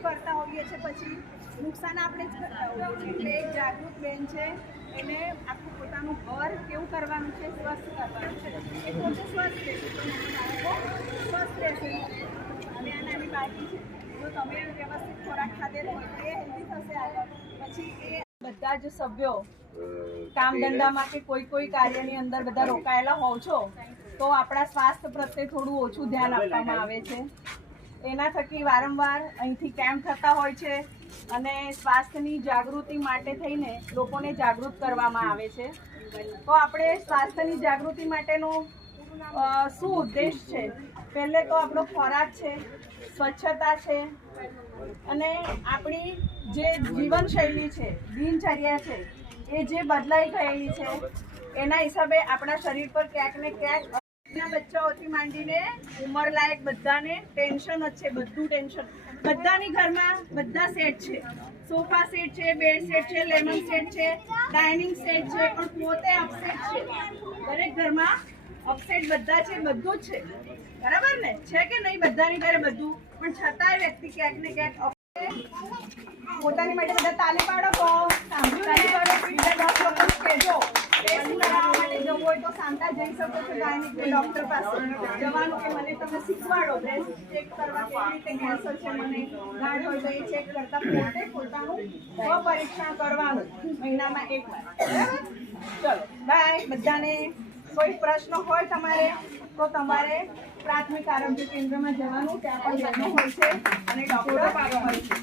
વસ્તુ કરતા હોઈએ છીએ પછી નુકસાન આપણે જ કરતા હોઈએ છીએ. એટલે એક જાગૃત બેન છે, એને આખું પોતાનું ઘર કેવું કરવાનું છે, સ્વસ્થ કરવાનું છે. એ પોતે સ્વસ્થ રહેશે તો બાળકો સ્વસ્થ રહેશે. અને આ નાની બાળકી છે, જો તમે વ્યવસ્થિત ખોરાક ખાધેલો હોય તો એ હેલ્ધી થશે આગળ. પછી એ બધા જ સભ્યો કામ ધંધામાં કે કોઈ કાર્યની અંદર બધા રોકાયેલા હોવ છો તો આપણા સ્વાસ્થ્ય પ્રત્યે થોડું ઓછું ધ્યાન આપવામાં આવે છે. એના થકી વારંવાર અહીંથી કેમ્પ થતા હોય છે અને સ્વાસ્થ્યની જાગૃતિ માટે થઈને લોકોને જાગૃત કરવામાં આવે છે. તો આપણે સ્વાસ્થ્યની જાગૃતિ માટેનો શું ઉદ્દેશ છે? પહેલે તો આપણો ખોરાક છે, સ્વચ્છતા છે અને આપણી જે જીવનશૈલી છે, દિનચર્યા છે, એ જે બદલાઈ ગયેલી છે એના હિસાબે આપણા શરીર પર ક્યાંક ને ક્યાંક બચ્ચાઓથી માંડીને ઉંમરલાયક બધાને ટેન્શન જ છે. બધું ટેન્શન બધાની ઘરમાં બધા સેટ છે, સોફા સેટ છે, બેડ સેટ છે, લેમન સેટ છે, ડાઇનિંગ સેટ છે, પણ પોતે અપસેટ છે. દરેક ઘરમાં અપસેટ બધા છે, બધું જ છે, બરાબર ને? છે કે નહીં બધાની ઘરે બધું? પણ છતાંય વ્યક્તિ ક્યાંક ને ક્યાંક પોતાની માટે બધા તાલી પાડો તો તાલી પાડો. બીજા 10 લોકોને કહેજો ટેસ્ટ કરાવવા માટે જવું હોય તો સાંતા જઈ શકો છો ગાયનિક કે ડૉક્ટર પાસે જવાનું કે મને તમે શીખવાડો બ્રેસ્ટ ચેક કરવા કેવી રીતે કેન્સર છે, મને ગાંઠ હોય તો એ ચેક કરતા પોતે પોતાનું સ્વપરીક્ષણ કરવાનું મહિનામાં 1 વાર. બરાબર? ચલો બાય બધાને. કોઈ પ્રશ્ન હોય તમારે તો તમારે પ્રાથમિક આરોગ્ય કેન્દ્રમાં જવાનું, ત્યાં પણ બહેનો હોય છે અને ડૉક્ટર હોય છે.